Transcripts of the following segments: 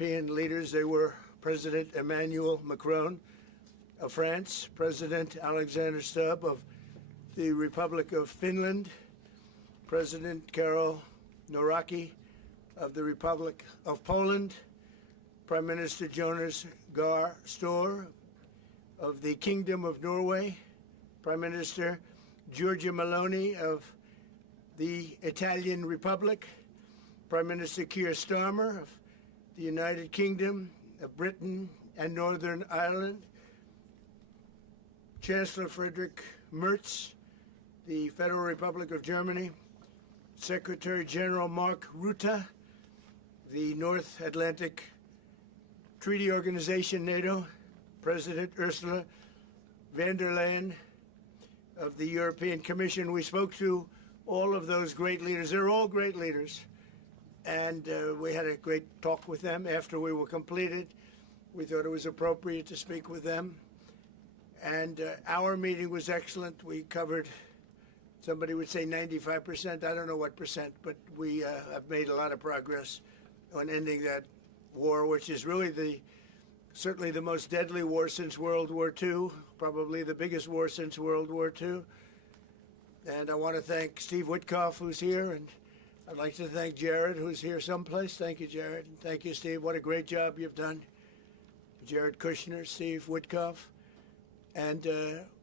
European leaders. They were President Emmanuel Macron of France, President Alexander Stubb of the Republic of Finland, President Karol Nawrocki of the Republic of Poland, Prime Minister Jonas Gahr Store of the Kingdom of Norway, Prime Minister Giorgia Meloni of the Italian Republic, Prime Minister Keir Starmer of the United Kingdom of Britain and Northern Ireland, Chancellor Friedrich Merz, the Federal Republic of Germany, Secretary General Mark Rutte, the North Atlantic Treaty Organization, NATO, President Ursula von der Leyen of the European Commission. We spoke to all of those great leaders. They're all great leaders. And we had a great talk with them after we were completed. We thought it was appropriate to speak with them. And our meeting was excellent. We covered, somebody would say 95%. I don't know what percent, but we have made a lot of progress on ending that war, which is really certainly the most deadly war since World War II, probably the biggest war since World War II. And I want to thank Steve Witkoff, who's here, and I'd like to thank Jared, who's here someplace. Thank you, Jared. And thank you, Steve. What a great job you've done. Jared Kushner, Steve Witkoff, and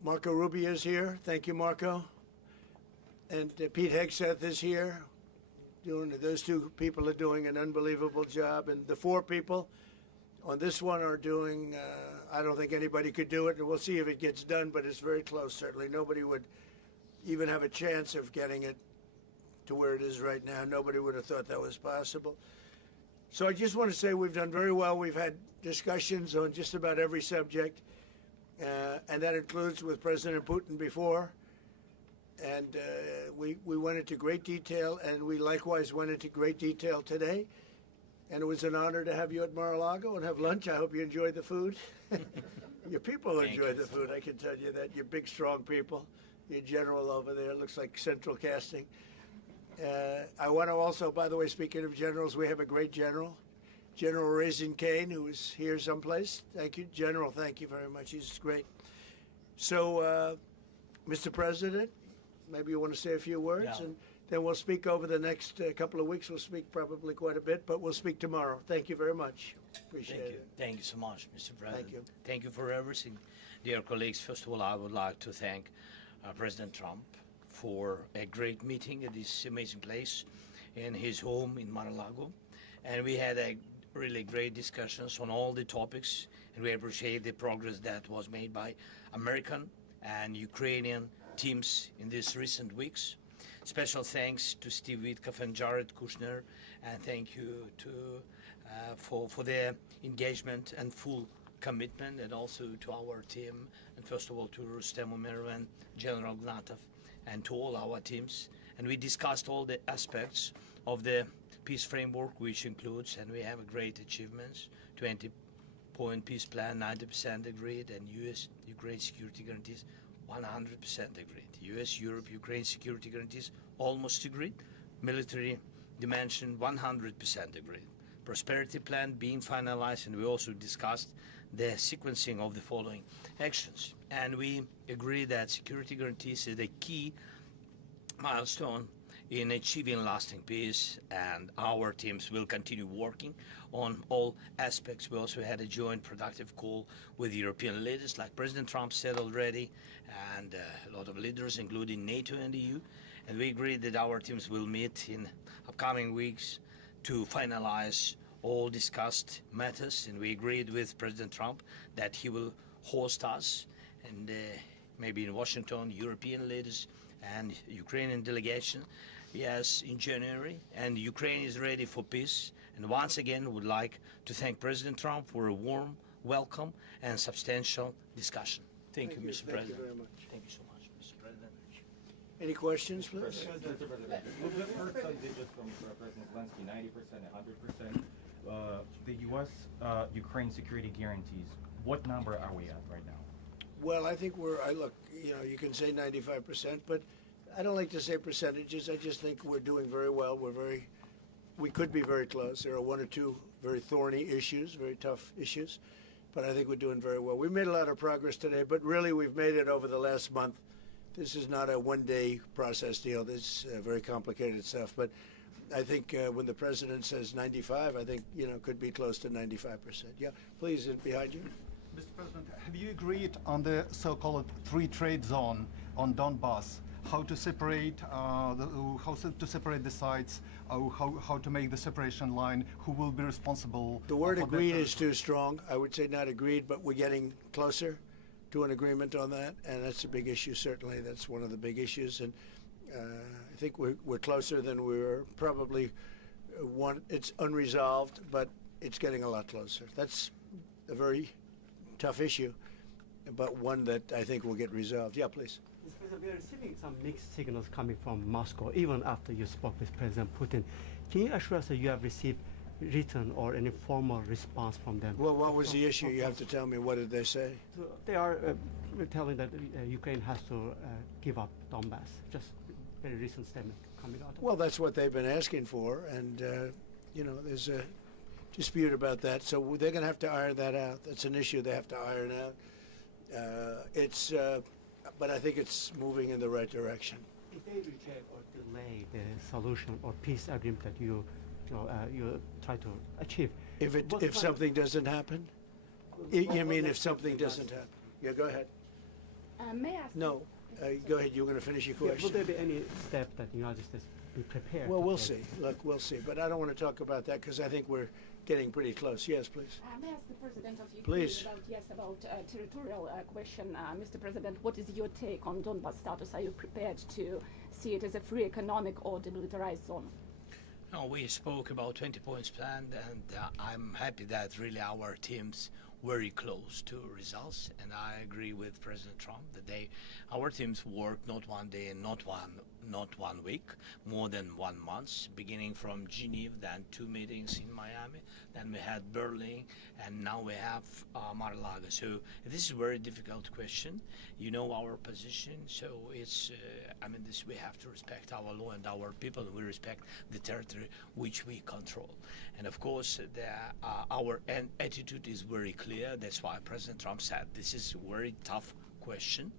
Marco Rubio is here. Thank you, Marco. And Pete Hegseth is here. Those two people are doing an unbelievable job. And the four people on this one are doing, I don't think anybody could do it. And we'll see if it gets done, but it's very close, certainly. Nobody would even have a chance of getting it to where it is right now. Nobody would have thought that was possible. So I just want to say we've done very well. We've had discussions on just about every subject, and that includes with President Putin before. And we went into great detail, and we likewise went into great detail today. And it was an honor to have you at Mar-a-Lago and have lunch. I hope you enjoyed the food. Your people enjoyed the food, I can tell you that. You're big, strong people. Your general over there looks like Central Casting. I want to also, by the way, speaking of generals, we have a great general, General Raisin Kane, who is here someplace. Thank you, General. Thank you very much. He's great. So, Mr. President, maybe you want to say a few words, Yeah. and then we'll speak over the next couple of weeks. We'll speak probably quite a bit, but we'll speak tomorrow. Thank you very much. Appreciate it. Thank you so much, Mr. President. Thank you. Thank you for everything. Dear colleagues, first of all, I would like to thank President Trump for a great meeting at this amazing place in his home in Mar-a-Lago. And we had a really great discussions on all the topics, and we appreciate the progress that was made by American and Ukrainian teams in these recent weeks. Special thanks to Steve Witkoff and Jared Kushner, and thank you to for their engagement and full commitment, and also to our team, and first of all to Rustem Umerov and General Gnatov, and to all our teams. And we discussed all the aspects of the peace framework, which includes, and we have a great achievements, 20-point peace plan, 90% agreed, and U.S.-Ukraine security guarantees 100% agreed. U.S.-Europe, Ukraine security guarantees almost agreed. Military dimension 100% agreed. Prosperity plan being finalized, and we also discussed the sequencing of the following actions. And we agree that security guarantees is a key milestone in achieving lasting peace, and our teams will continue working on all aspects. We also had a joint productive call with European leaders, like President Trump said already, and a lot of leaders, including NATO and the EU. And we agreed that our teams will meet in upcoming weeks to finalize all discussed matters. And we agreed with President Trump that he will host us, and maybe in Washington, European leaders and Ukrainian delegation, yes, in January. And Ukraine is ready for peace. And once again, would like to thank President Trump for a warm welcome and substantial discussion. Thank you, Mr. President. Thank you very much. Thank you so much, Mr. President. Any questions, please? Mr. President, we've heard some digits from President Zelensky, 90%, 100%. The U.S. Ukraine security guarantees, what number are we at right now? Well, I think look, you can say 95%, but I don't like to say percentages. I just think we're doing very well. We could be very close. There are one or two very thorny issues, very tough issues, but I think we're doing very well. We made a lot of progress today, but really we've made it over the last month. This is not a one-day process deal. This is very complicated stuff, but I think when the president says 95, I think, could be close to 95%. Yeah, please, behind you. Mr. President, have you agreed on the so-called free trade zone on Donbass? How to separate the sites? How to make the separation line? Who will be responsible? The word agreed is too strong. I would say not agreed, but we're getting closer to an agreement on that, and that's a big issue. Certainly, that's one of the big issues, and I think we're closer than we were. Probably it's unresolved, but it's getting a lot closer. That's a very tough issue, but one that I think will get resolved. Yeah, please. We are receiving some mixed signals coming from Moscow, even after you spoke with President Putin. Can you assure us that you have received written or any formal response from them? Well, what was the issue? You have to tell me. What did they say? So they are telling that Ukraine has to give up Donbass. Just very recent statement coming out. Well, that's what they've been asking for, and there's a dispute about that. So they're going to have to iron that out. That's an issue they have to iron out. But I think it's moving in the right direction. If they reject or delay the solution or peace agreement that you try to achieve, If something doesn't happen, you mean if something doesn't happen? Yeah, go ahead. May I ask? No, go ahead. You're going to finish your question. Will there be any step that the United States be prepared? Well, we'll see. Look, we'll see. But I don't want to talk about that because I think we're getting pretty close. Yes, please. May I ask the President of Ukraine Please. about territorial question? Mr. President, what is your take on Donbass status? Are you prepared to see it as a free economic or demilitarized zone? No, we spoke about 20 points plan, and I'm happy that really our teams very close to results, and I agree with President Trump that our teams worked not one day and not one week, more than 1 month, beginning from Geneva, then 2 meetings in Miami, then we had Berlin, and now we have Mar-a-Lago. So this is a very difficult question. You know our position, so it's, we have to respect our law and our people, and we respect the territory which we control. And of course, our attitude is very clear. That's why President Trump said this is a very tough question.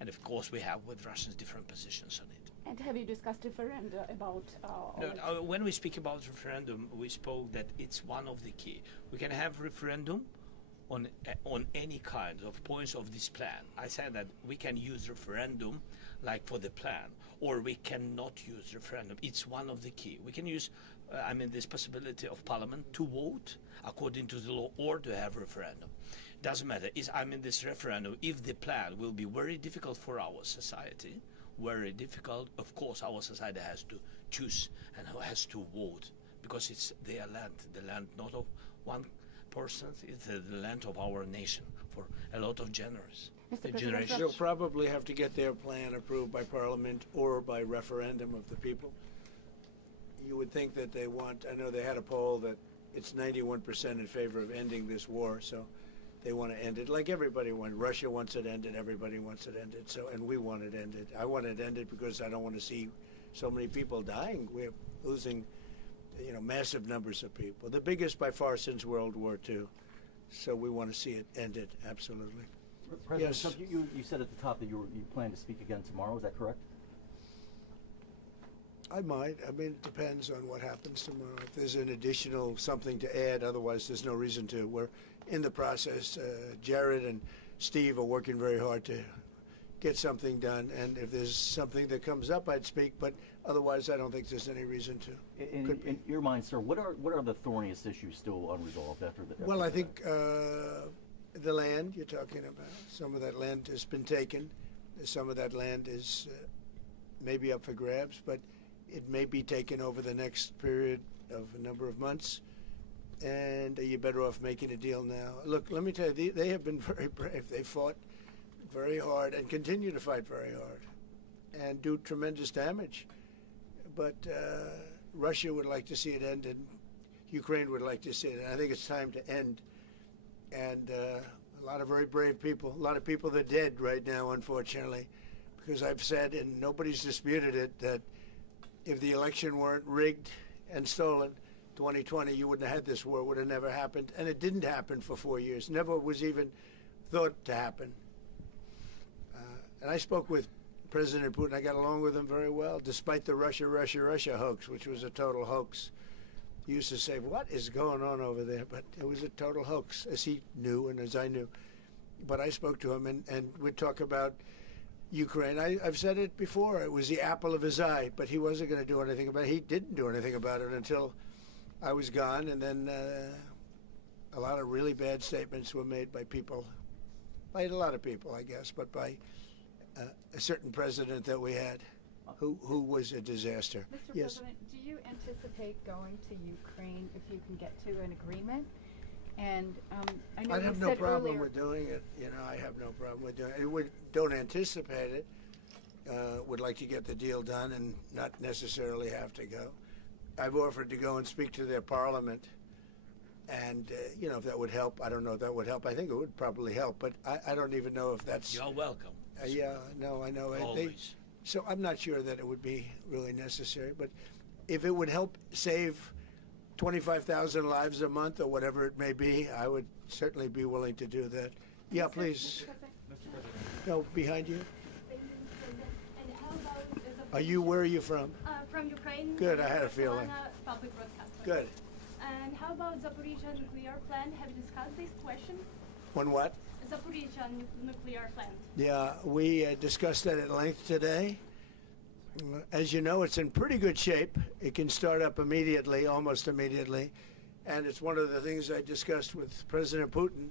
And of course, we have with Russians different positions on it. And have you discussed referenda about? When we speak about referendum, we spoke that it's one of the key. We can have referendum on any kind of points of this plan. I said that we can use referendum like for the plan, or we cannot use referendum. It's one of the key. We can use, this possibility of Parliament to vote according to the law or to have referendum. Doesn't matter. This referendum, if the plan will be very difficult for our society, very difficult, of course our society has to choose and has to vote, because it's their land, the land not of one person, it's the land of our nation for a lot of generations. They'll probably have to get their plan approved by Parliament or by referendum of the people. You would think that they want, I know they had a poll that it's 91% in favor of ending this war, so they want to end it like everybody wants. Russia wants it ended, everybody wants it ended, and we want it ended. I want it ended because I don't want to see so many people dying. We're losing, massive numbers of people, the biggest by far since World War II. So we want to see it ended, absolutely. President Yes. Trump, you said at the top that you plan to speak again tomorrow. Is that correct? I might. It depends on what happens tomorrow. If there's an additional something to add, otherwise there's no reason to. We're in the process. Jared and Steve are working very hard to get something done, and if there's something that comes up, I'd speak, but otherwise I don't think there's any reason to. In your mind, sir, what are the thorniest issues still unresolved after the? Well, I think the land you're talking about, some of that land has been taken. Some of that land is maybe up for grabs, but it may be taken over the next period of a number of months, and you're better off making a deal now. Look, let me tell you, they have been very brave. They fought very hard and continue to fight very hard and do tremendous damage. But Russia would like to see it end, and Ukraine would like to see it. And I think it's time to end. And a lot of very brave people, a lot of people that are dead right now, unfortunately, because I've said, and nobody's disputed it, that if the election weren't rigged and stolen, 2020, you wouldn't have had this war. It would have never happened. And it didn't happen for 4 years. Never was even thought to happen. And I spoke with President Putin. I got along with him very well, despite the Russia hoax, which was a total hoax. He used to say, what is going on over there? But it was a total hoax, as he knew and as I knew. But I spoke to him, and we'd talk about Ukraine. I've said it before. It was the apple of his eye, but he wasn't going to do anything about it. He didn't do anything about it until I was gone, and then a lot of really bad statements were made by people, by a lot of people, I guess, but by a certain president that we had who was a disaster. Mr. Yes. President, do you anticipate going to Ukraine if you can get to an agreement? And I know I you have no said problem earlier, with doing it. You know, I have no problem with doing it. Don't anticipate it. Would like to get the deal done and not necessarily have to go. I've offered to go and speak to their parliament, and you know, if that would help. I don't know if that would help. I think it would probably help, but I don't even know if that's. You're welcome. Yeah, no, I know. Always. So I'm not sure that it would be really necessary, but if it would help save 25,000 lives a month or whatever it may be, I would certainly be willing to do that. Yeah, please. No, behind you. Thank you, Mr. President. And how about Are you? Where are you from? from Ukraine? Good, I had a feeling. Public broadcaster. Good. And how about Zaporizhia nuclear plant? Have you discussed this question? On what? Zaporizhia nuclear plant. Yeah, we discussed that at length today. As you know, it's in pretty good shape. It can start up immediately, almost immediately. And it's one of the things I discussed with President Putin.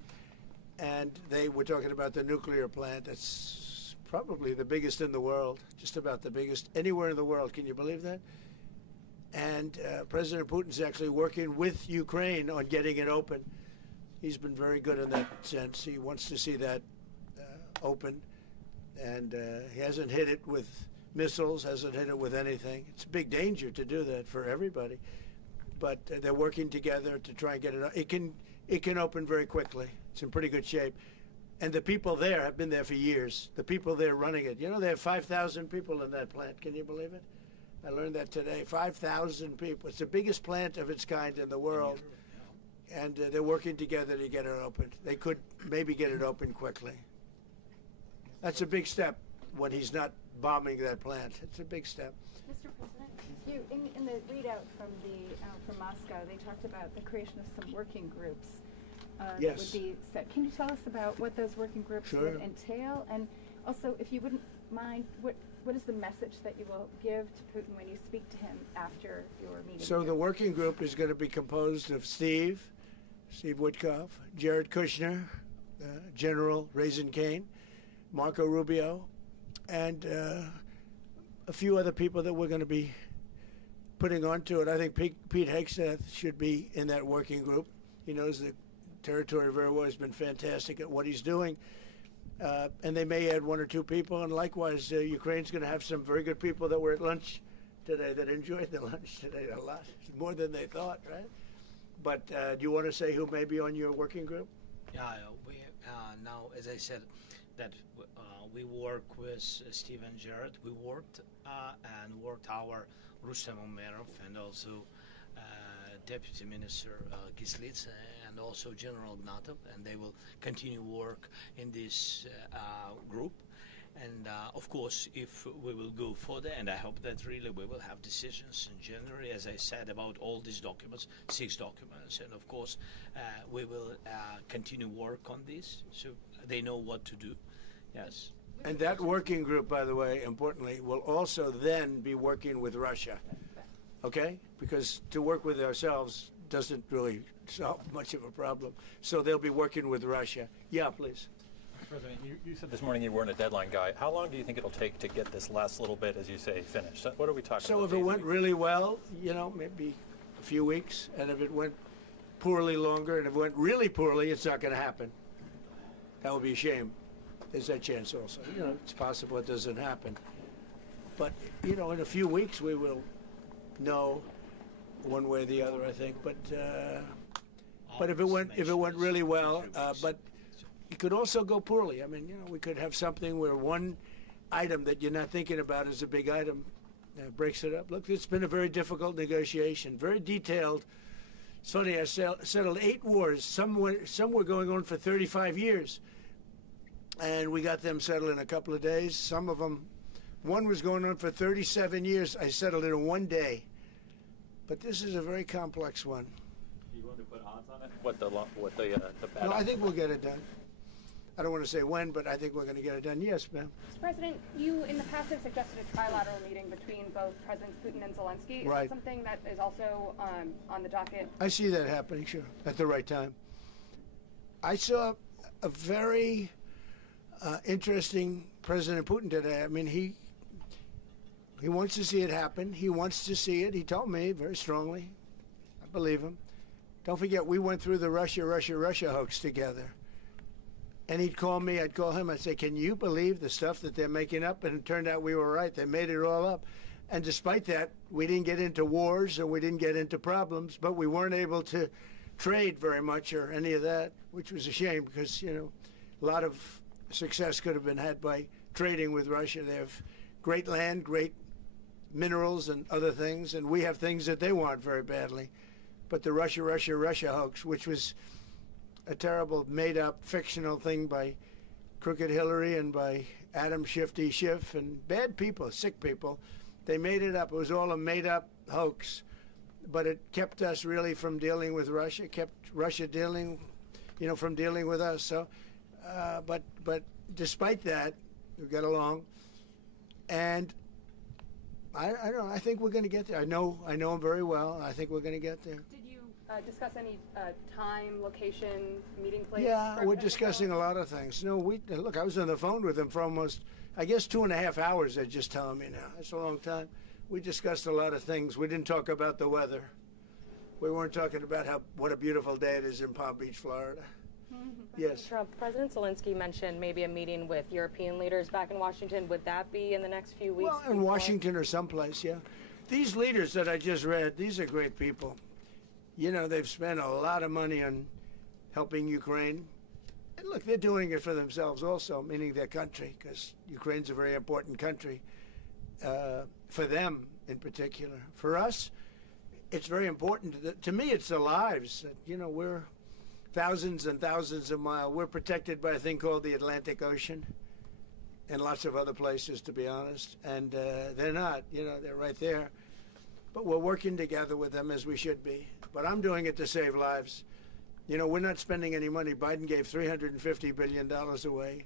And they were talking about the nuclear plant. It's probably the biggest in the world, just about the biggest anywhere in the world. Can you believe that? And President Putin's actually working with Ukraine on getting it open. He's been very good in that sense. He wants to see that open. And he hasn't hit it with missiles, hasn't hit it with anything. It's a big danger to do that for everybody. But they're working together to try and get it. It can open very quickly. It's in pretty good shape. And the people there have been there for years. The people there running it. You know, they have 5,000 people in that plant. Can you believe it? I learned that today. 5,000 people. It's the biggest plant of its kind in the world. And they're working together to get it opened. They could maybe get it open quickly. That's a big step when he's not bombing that plant. It's a big step. Mr. President, in the readout from Moscow, they talked about the creation of some working groups. That Yes. would be set. Can you tell us about what those working groups Sure. would entail? And also, if you wouldn't mind, what is the message that you will give to Putin when you speak to him after your meeting? So here? the working group is going to be composed of Steve Witkoff, Jared Kushner, General Raisin Kane, Marco Rubio, and a few other people that we're going to be putting onto it. I think Pete Hegseth should be in that working group. He knows the territory very well. He's been fantastic at what he's doing. And they may add one or two people. And likewise, Ukraine's going to have some very good people that were at lunch today that enjoyed the lunch today a lot, more than they thought, right? But do you want to say who may be on your working group? Yeah, we now, as I said, that we work with Steve and Jared. We worked our Rustem Umerov and also Deputy Minister Gislitz and also General Gnatov, and they will continue work in this group. And of course, if we will go further, and I hope that really we will have decisions in January, as I said, about all these documents, 6 documents, and of course, we will continue work on this, so they know what to do. Yes. And that working group, by the way, importantly, will also then be working with Russia. Okay? Because to work with ourselves doesn't really solve much of a problem. So they'll be working with Russia. Yeah, please. Mr. President, you said this morning you weren't a deadline guy. How long do you think it'll take to get this last little bit, as you say, finished? What are we talking So about? if it went really well, you know, maybe a few weeks. And if it went poorly longer, and if it went really poorly, it's not going to happen. That would be a shame. There's that chance also. You know, it's possible it doesn't happen. But, you know, in a few weeks we will know one way or the other, I think. But if it went really well, but it could also go poorly. I mean, you know, we could have something where one item that you're not thinking about is a big item breaks it up. Look, it's been a very difficult negotiation, very detailed It's funny, I settled 8 wars. Some were going on for 35 years. And we got them settled in a couple of days. Some of them, one was going on for 37 years. I settled it in 1 day. But this is a very complex one. Do you want to put odds on it? What the bad No, I think we'll get it done. I don't want to say when, but I think we're going to get it done. Yes, ma'am. Mr. President, you in the past have suggested a trilateral meeting between both Presidents Putin and Zelensky. Right. Is that something that is also on the docket? I see that happening, sure, at the right time. I saw a very interesting President Putin today. I mean, he wants to see it happen. He wants to see it. He told me very strongly. I believe him. Don't forget, we went through the Russia hoax together. And he'd call me, I'd call him, I'd say, can you believe the stuff that they're making up? And it turned out we were right. They made it all up. And despite that, we didn't get into wars and we didn't get into problems, but we weren't able to trade very much or any of that, which was a shame because, you know, a lot of success could have been had by trading with Russia. They have great land, great minerals and other things, and we have things that they want very badly. But the Russia hoax, which was a terrible made-up fictional thing by Crooked Hillary and by Adam Shifty Schiff and bad people, sick people. They made it up. It was all a made-up hoax, but it kept us really from dealing with Russia, kept Russia dealing, you know, from dealing with us. So, but despite that, we got along, and I don't know. I think we're going to get there. I know him very well. I think we're going to get there. Did you discuss any time, location, meeting place? Yeah, we're discussing a lot of things. No, look, I was on the phone with him for almost, I guess, 2.5 hours, they're just telling me now. That's a long time. We discussed a lot of things. We didn't talk about the weather. We weren't talking about what a beautiful day it is in Palm Beach, Florida. Yes. Trump, President Zelensky mentioned maybe a meeting with European leaders back in Washington. Would that be in the next few weeks? Well, in Washington or someplace, yeah. These leaders that I just read, these are great people. You know, they've spent a lot of money on helping Ukraine. And look, they're doing it for themselves also, meaning their country, because Ukraine's a very important country for them in particular. For us, it's very important. To me, it's the lives. You know, we're thousands and thousands of miles. We're protected by a thing called the Atlantic Ocean and lots of other places, to be honest. And they're not, you know, they're right there. But we're working together with them as we should be. But I'm doing it to save lives. You know, we're not spending any money. Biden gave $350 billion away.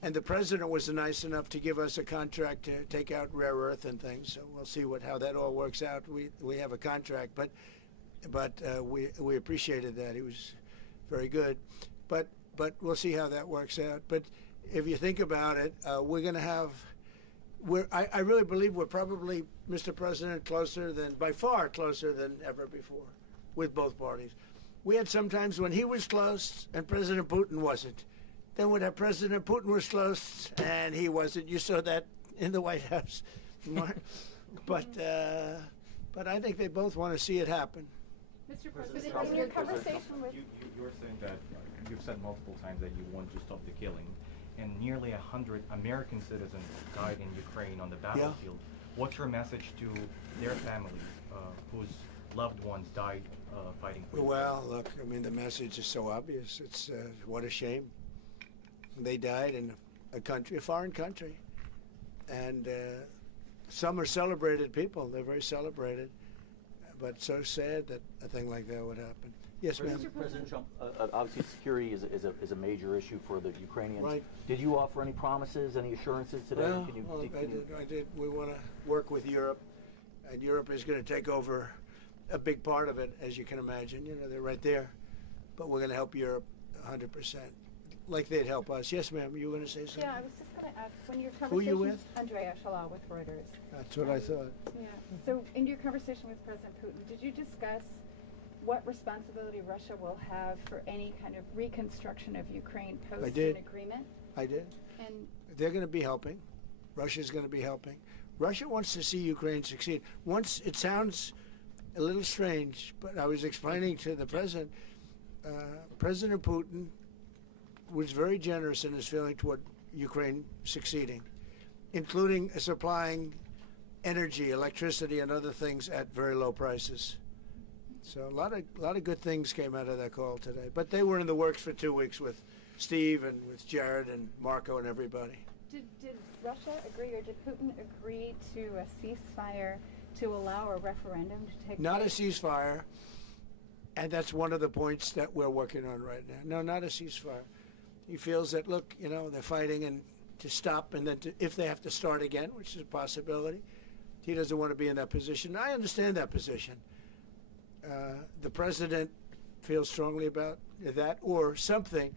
And the president was nice enough to give us a contract to take out rare earth and things. So we'll see how that all works out. We have a contract, but we appreciated that. He was very good. But we'll see how that works out. But if you think about it, we're going to have. I really believe we're probably, Mr. President, by far closer than ever before with both parties. We had some times when he was close and President Putin wasn't. Then when President Putin was close and he wasn't, you saw that in the White House. But I think they both want to see it happen. Mr. President, in your conversation with... You're saying that, you've said multiple times that you want to stop the killing. And nearly 100 American citizens died in Ukraine on the battlefield. Yeah. What's your message to their families whose loved ones died fighting for Well, look, I mean, the message is so obvious. It's what a shame. They died in a foreign country. And some are celebrated people. They're very celebrated. But so sad that a thing like that would happen. Yes, ma'am. President Trump, obviously security is a major issue for the Ukrainians. Right. Did you offer any promises, any assurances today? Well, I did. We want to work with Europe, and Europe is going to take over a big part of it, as you can imagine. You know, they're right there. But we're going to help Europe 100%, like they'd help us. Yes, ma'am, you were going to say something? Yeah, I was just going to ask, when your conversation... Who are you with? Andrea Shala with Reuters. That's what I thought. Yeah. So in your conversation with President Putin, did you discuss what responsibility Russia will have for any kind of reconstruction of Ukraine post an agreement? I did. And they're going to be helping. Russia's going to be helping. Russia wants to see Ukraine succeed. Once, it sounds a little strange, but I was explaining to the president, President Putin was very generous in his feeling toward Ukraine succeeding, including supplying energy, electricity, and other things at very low prices. So a lot of good things came out of that call today. But they were in the works for 2 weeks with Steve and with Jared and Marco and everybody. Did Russia agree, or did Putin agree to a ceasefire to allow a referendum to take Not a place? ceasefire, and that's one of the points that we're working on right now. No, not a ceasefire. He feels that, look, you know, they're fighting and to stop, and then if they have to start again, which is a possibility, he doesn't want to be in that position. I understand that position. The president feels strongly about that or something,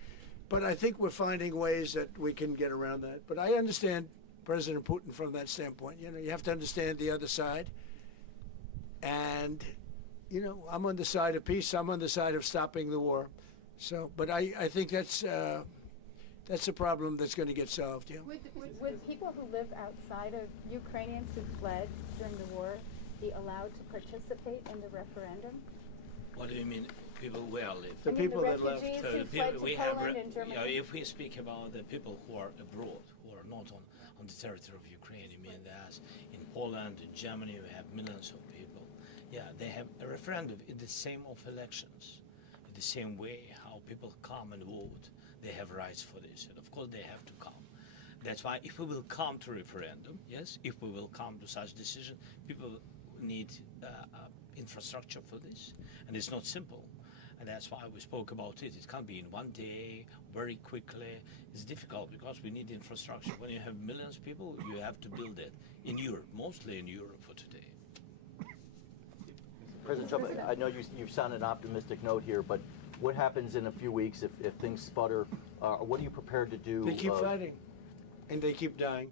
but I think we're finding ways that we can get around that. But I understand President Putin from that standpoint. You know, you have to understand the other side. And, you know, I'm on the side of peace. I'm on the side of stopping the war. So, but I think that's a problem that's going to get solved. Yeah. Would people who live outside of Ukrainians who fled during the war be allowed to participate in the referendum? What do you mean, people where live? The people that left. refugees So who the fled people to we have, Poland and Germany. if we speak about the people who are abroad, who are not on the territory of Ukraine, you mean that in Poland, in Germany, we have millions of people. Yeah, they have a referendum in the same of elections, in the same way how people come and vote. They have rights for this, and of course they have to come. That's why if we will come to referendum, yes, if we will come to such decision, people need infrastructure for this, and it's not simple. And that's why we spoke about it. It can't be in one day, very quickly. It's difficult because we need infrastructure. When you have millions of people, you have to build it in Europe, mostly in Europe for today. President Trump, I know you've sounded an optimistic note here, but what happens in a few weeks if things sputter? What are you prepared to do? They keep fighting, and they keep dying.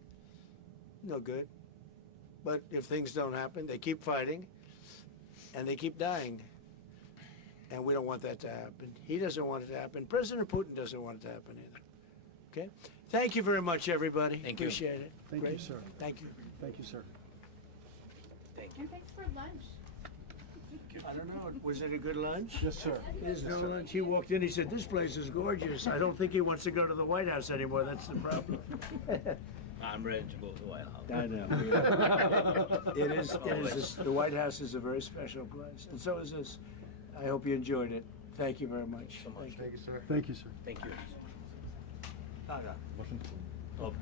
No good. But if things don't happen, they keep fighting, and they keep dying. And we don't want that to happen. He doesn't want it to happen. President Putin doesn't want it to happen either. Okay? Thank you very much, everybody. Thank you. Appreciate it. Thank Great. you, sir. Thank you. Thank you, sir. Thank you. And thanks for lunch. I don't know. Was it a good lunch? Yes, sir. There's no lunch. He walked in. He said, "This place is gorgeous." I don't think he wants to go to the White House anymore. That's the problem. I'm ready to go to the White House. I know. It is. The White House is a very special place, and so is this. I hope you enjoyed it. Thank you very much. Thank you, sir. Thank you, sir. Thank you. Motion to-